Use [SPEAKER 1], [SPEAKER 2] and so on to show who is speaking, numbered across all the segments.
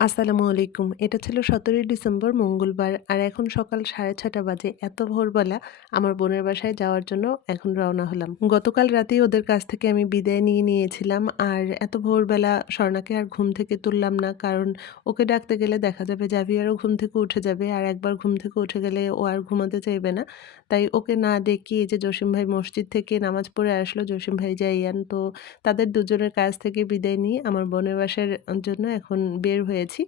[SPEAKER 1] আসসালামু আলাইকুম। এটা ছিল ১৭ই ডিসেম্বর, মঙ্গলবার। আর এখন সকাল ৬:৩০ বাজে। এত ভোরবেলা আমার বোনের বাসায় যাওয়ার জন্য এখন রওনা হলাম। গতকাল রাতেই ওদের কাছ থেকে আমি বিদায় নিয়ে নিয়েছিলাম। আর এত ভোরবেলা স্বর্ণাকে আর ঘুম থেকে তুললাম না। কারণ ওকে ডাকতে গেলে দেখা যাবে জাভিয়ারও ঘুম থেকে উঠে যাবে। আর একবার ঘুম থেকে উঠে গেলে ও আর ঘুমাতে চাইবে না। তাই ওকে না এই যে জসিম ভাই মসজিদ থেকে নামাজ পড়ে আসলো, জসিম ভাই যাইয়ান। তো তাদের দুজনের কাছ থেকে বিদায় নিয়ে আমার বোনের বাসার জন্য এখন বের হয়েছি।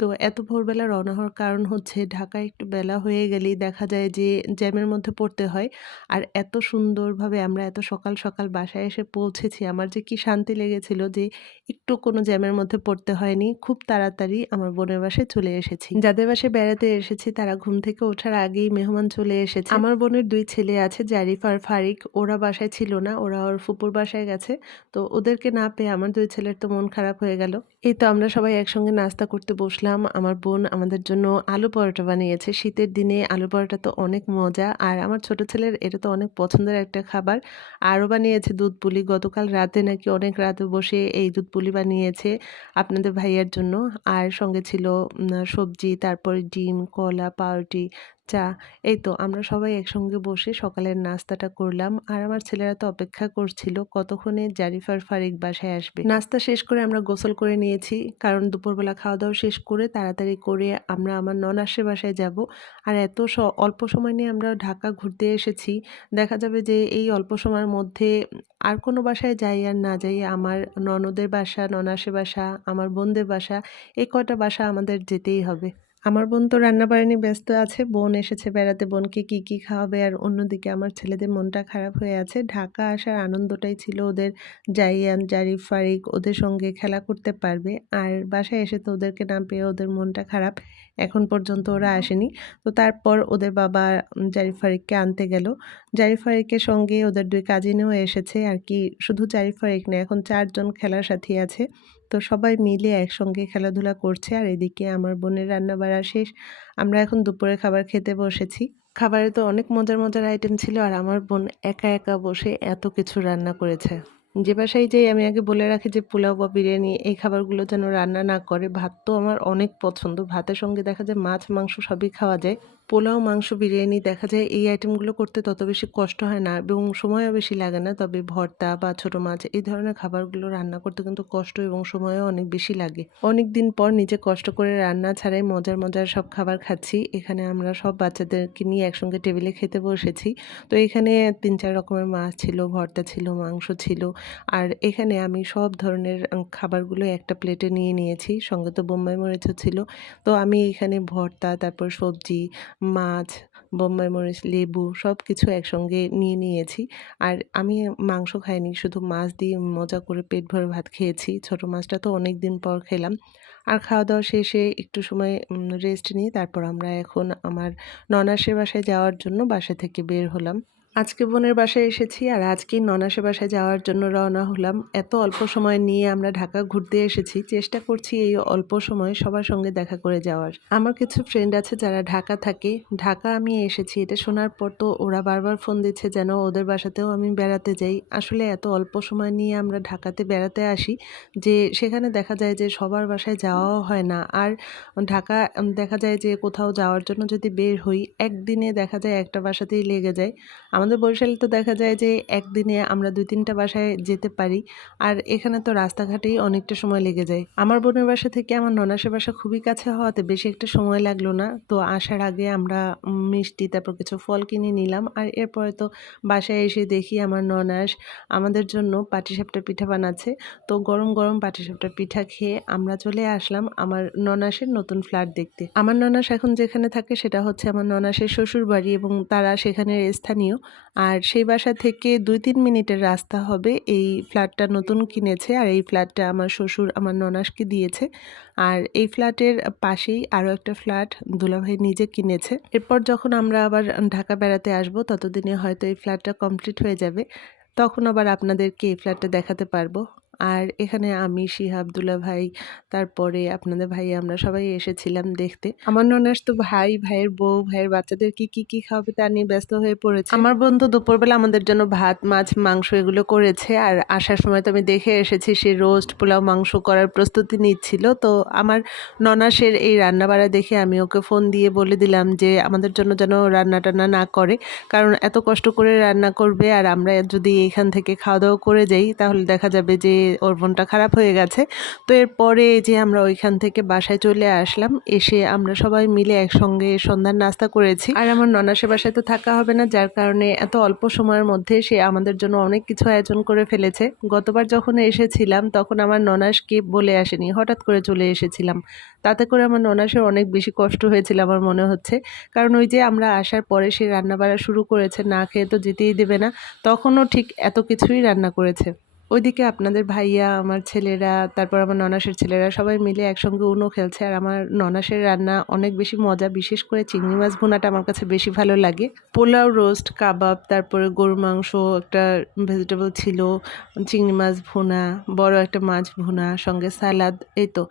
[SPEAKER 1] তো এত ভোরবেলা রওনা হওয়ার কারণ হচ্ছে ঢাকায় একটু বেলা হয়ে গেলেই দেখা যায় যে জ্যামের মধ্যে পড়তে হয়। আর এত সুন্দরভাবে আমরা এত সকাল, সকাল বাসায় এসে পৌঁছেছি। আমার যে কি শান্তি লেগেছিল যে একটু কোনো জ্যামের মধ্যে পড়তে হয়নি। খুব তাড়াতাড়ি আমার বোনের বাসায় চলে এসেছি। যাদের বাসায় বেড়াতে এসেছি তারা ঘুম থেকে ওঠার আগেই মেহমান চলে এসেছে। আমার বোনের দুই ছেলে আছে জারিফ আর ফারিক। ওরা বাসায় ছিল না। ওরা ওর ফুপুর বাসায় গেছে। তো ওদেরকে না পেয়ে আমার দুই ছেলের তো মন খারাপ হয়ে গেল। এই তো আমরা সবাই একসঙ্গে নাস্তা করতে বসলাম। আমার বোন আমাদের জন্য আলু পরোটা বানিয়েছে। শীতের দিনে আলু পরোটা তো অনেক মজা। আর আমার ছোট ছেলের এটা তো অনেক পছন্দের একটা খাবার। আরও বানিয়েছে দুধ পুলি। গতকাল রাতে নাকি অনেক রাতে বসে এই দুধ পুলি বানিয়েছে আপনাদের ভাইয়ার জন্য। আর সঙ্গে ছিল সবজি, তারপরে ডিম, কলা, পাউরুটি, চা। এই তো আমরা সবাই একসঙ্গে বসে সকালের নাস্তাটা করলাম। আর আমার ছেলেরা তো অপেক্ষা করছিল কতক্ষণে জারিফার ফারিক বাসায় আসবে। নাস্তা শেষ করে আমরা গোসল করে নিয়েছি। কারণ দুপুরবেলা খাওয়া-দাওয়া শেষ করে তাড়াতাড়ি করে আমরা আমার ননাসের বাসায় যাব। আর এত অল্প সময় নিয়ে আমরা ঢাকা ঘুরতে এসেছি। দেখা যাবে যে এই অল্প সময়ের মধ্যে আর কোনো বাসায় যাই আর না যাই আমার ননদের বাসা, ননাসের বাসা, আমার বোনদের বাসা এই কয়টা বাসা আমাদের যেতেই হবে। আমার বোন তো রান্নাবাড়ি নিয়ে ব্যস্ত আছে। বোন এসেছে বেড়াতে, বোনকে কি কি খাওয়াবে আর অন্যদিকে আমার ছেলেদের মনটা খারাপ হয়ে আছে। ঢাকা আসার আনন্দটাই ছিল ওদের জাইয়ান, জারিফ, ফারিক ওদের সঙ্গে খেলা করতে পারবে। আর বাসায় এসে তো ওদেরকে না পেয়ে ওদের মনটা খারাপ। এখন পর্যন্ত ওরা আসেনি। তো তারপর ওদের বাবা জারি জারিফ ফারিককে আনতে গেল। জারিফ ফারিকের সঙ্গে ওদের ২ কাজিনও এসেছে আর কি শুধু জারিফ ফারিক না এখন চারজন খেলার সাথী আছে। তো সবাই মিলে একসঙ্গে খেলাধুলা করছে আর এদিকে আমার বোনের রান্নাবাড়া শেষ। আমরা এখন দুপুরের খাবার খেতে বসেছি। খাবারে তো অনেক মজার, মজার আইটেম ছিল আর আমার বোন একা, একা বসে এত কিছু রান্না করেছে। যে বাসায় যাই আমি আগে বলে রাখি যে পোলাও বা বিরিয়ানি এই খাবারগুলো যেন রান্না না করে। ভাত তো আমার অনেক পছন্দ। ভাতের সঙ্গে দেখা যায় মাছ, মাংস সবই খাওয়া যায়। পোলাও, মাংস, বিরিয়ানি দেখা যায় এই আইটেমগুলো করতে তত বেশি কষ্ট হয় না এবং সময়ও বেশি লাগে না। তবে ভর্তা বা ছোট মাছ এই ধরনের খাবারগুলো রান্না করতে কিন্তু কষ্ট এবং সময়ও অনেক বেশি লাগে। অনেক দিন পর নিজে কষ্ট করে রান্না ছাড়াই মজার, মজার সব খাবার খাচ্ছি। এখানে আমরা সব বাচ্চাদেরকে নিয়ে একসঙ্গে টেবিলে খেতে বসেছি। তো এখানে ৩-৪ রকমের মাছ ছিল, ভর্তা ছিল, মাংস ছিল। আর এখানে আমি সব ধরনের খাবারগুলো একটা প্লেটে নিয়ে নিয়েছি। সঙ্গে তো বোম্বাই মরিচও ছিল। তো আমি এখানে ভর্তা, তারপর সবজি, মাছ, বোম্বাই মরিচ, লেবু সব কিছু একসঙ্গে নিয়ে নিয়েছি। আর আমি মাংস খাইনি। শুধু মাছ দিয়ে মজা করে পেট ভরে ভাত খেয়েছি। ছোট মাছটা তো অনেক দিন পর খেলাম। আর খাওয়া-দাওয়া শেষে একটু সময় রেস্ট নিয়ে তারপর আমরা এখন আমার ননাসের বাসায় যাওয়ার জন্য বাসা থেকে বের হলাম। আজকে বোনের বাসায় এসেছি আর আজকেই ননাসের বাসায় যাওয়ার জন্য রওনা হলাম। এত অল্প সময় নিয়ে আমরা ঢাকা ঘুরতে এসেছি। চেষ্টা করছি এই অল্প সময় সবার সঙ্গে দেখা করে যাওয়ার। আমার কিছু ফ্রেন্ড আছে যারা ঢাকা থাকে। ঢাকা আমি এসেছি এটা শোনার পর তো ওরা বারবার ফোন দিচ্ছে যেন ওদের বাসাতেও আমি বেড়াতে যাই। আসলে এত অল্প সময় নিয়ে আমরা ঢাকাতে বেড়াতে আসি যে সেখানে দেখা যায় যে সবার বাসায় যাওয়াও হয় না। আর ঢাকা দেখা যায় যে কোথাও যাওয়ার জন্য যদি বের হই, একদিনে দেখা যায় একটা বাসাতেই লেগে যায়। আমাদের বরিশালে তো দেখা যায় যে একদিনে আমরা ২-৩ টা বাসায় যেতে পারি। আর এখানে তো রাস্তাঘাটেই অনেকটা সময় লেগে যায়। আমার বোনের বাসা থেকে আমার ননাসের বাসা খুবই কাছে হওয়াতে বেশি একটা সময় লাগল না। তো আসার আগে আমরা মিষ্টি তারপর কিছু ফল কিনে নিলাম। আর এরপরে তো বাসায় এসে দেখি আমার ননাস আমাদের জন্য পাটিসাপটা পিঠা বানাচ্ছে। তো গরম, গরম পাটিসাপটা পিঠা খেয়ে আমরা চলে আসলাম আমার ননাসের নতুন ফ্ল্যাট দেখতে। আমার ননাস এখন যেখানে থাকে সেটা হচ্ছে আমার ননাসের শ্বশুরবাড়ি এবং তারা সেখানের স্থানীয়। আর সেই বাসা থেকে ২-৩ মিনিটের রাস্তা হবে। এই ফ্ল্যাটটা নতুন কিনেছে আর এই ফ্ল্যাটটা আমার শ্বশুর, আমার ননাসকে দিয়েছে। আর এই ফ্ল্যাটের পাশেই আরও একটা ফ্ল্যাট দুলাভাই নিজে কিনেছে। এরপর যখন আমরা আবার ঢাকা বেড়াতে আসব, ততদিনে হয়তো এই ফ্ল্যাটটা কমপ্লিট হয়ে যাবে। তখন আবার আপনাদেরকে এই ফ্ল্যাটটা দেখাতে পারব। আর এখানে আমি শিহাব দুলা ভাই, তারপরে আপনাদের ভাই আমরা সবাই এসেছিলাম দেখতে। আমার ননাস তো ভাই, ভাইয়ের বউ, ভাইয়ের বাচ্চাদের কি কি কি খাওয়াবে তা নিয়ে ব্যস্ত হয়ে পড়েছে। আমার বন্ধু দুপুরবেলা আমাদের জন্য ভাত, মাছ, মাংস এগুলো করেছে আর আসার সময় তো আমি দেখে এসেছি সে রোস্ট, পোলাও, মাংস করার প্রস্তুতি নিচ্ছিল। তো আমার ননাসের এই রান্না বাড়া দেখে আমি ওকে ফোন দিয়ে বলে দিলাম যে আমাদের জন্য যেন রান্না টান্না না করে, কারণ এত কষ্ট করে রান্না করবে আর আমরা যদি এখান থেকে খাওয়া দাওয়া করে যাই, তাহলে দেখা যাবে যে ওর মনটা খারাপ হয়ে গেছে। তো এরপরে যে আমরা ওইখান থেকে বাসায় চলে আসলাম, এসে আমরা সবাই মিলে একসঙ্গে সন্ধ্যার নাস্তা করেছি। আর আমার ননাসের বাসায় তো থাকা হবে না, যার কারণে এত অল্প সময়ের মধ্যে সে আমাদের জন্য অনেক কিছু আয়োজন করে ফেলেছে। গতবার যখন এসেছিলাম, তখন আমার ননাসকে বলে আসেনি, হঠাৎ করে চলে এসেছিলাম। তাতে করে আমার ননাসের অনেক বেশি কষ্ট হয়েছিল আমার মনে হচ্ছে। কারণ ওই যে আমরা আসার পরে সে রান্না বাড়া শুরু করেছে, না খেয়ে তো যেতেই দেবে না, তখনও ঠিক এত কিছুই রান্না করেছে। ওইদিকে আপনাদের ভাইয়া, আমার ছেলেরা, তারপর আমার ননাসের ছেলেরা সবাই মিলে একসঙ্গে উনো খেলছে। আর আমার ননাসের রান্না অনেক বেশি মজা, বিশেষ করে চিংড়ি মাছ ভুনাটা আমার কাছে বেশি ভালো লাগে। পোলাও রোস্ট, কাবাব, তারপরে গরু মাংস, একটা ভেজিটেবল ছিল, চিংড়ি মাছ ভুনা, বড় একটা মাছ ভুনা, সঙ্গে সালাদ, এই তো।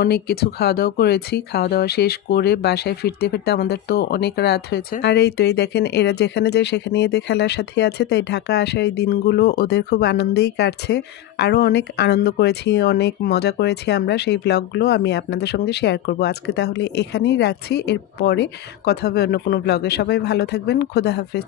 [SPEAKER 1] অনেক কিছু খাওয়া দাওয়া করেছি খাওয়া দাওয়া শেষ করে বাসায় ফিরতে ফিরতে আমাদের তো অনেক রাত হয়েছে। আর এই তো, এই দেখেন, এরা যেখানে যায় সেখানে এদের খেলার সাথে আছে, তাই ঢাকা আসার এই দিনগুলো ওদের খুব আনন্দেই কাটছে। আরও অনেক আনন্দ করেছি, অনেক মজা করেছি আমরা। সেই ব্লগগুলো আমি আপনাদের সঙ্গে শেয়ার করব। আজকে তাহলে এখানেই রাখছি। এরপরে কথা হবে অন্য কোনো ব্লগে সবাই ভালো থাকবেন। খোদা হাফেজ।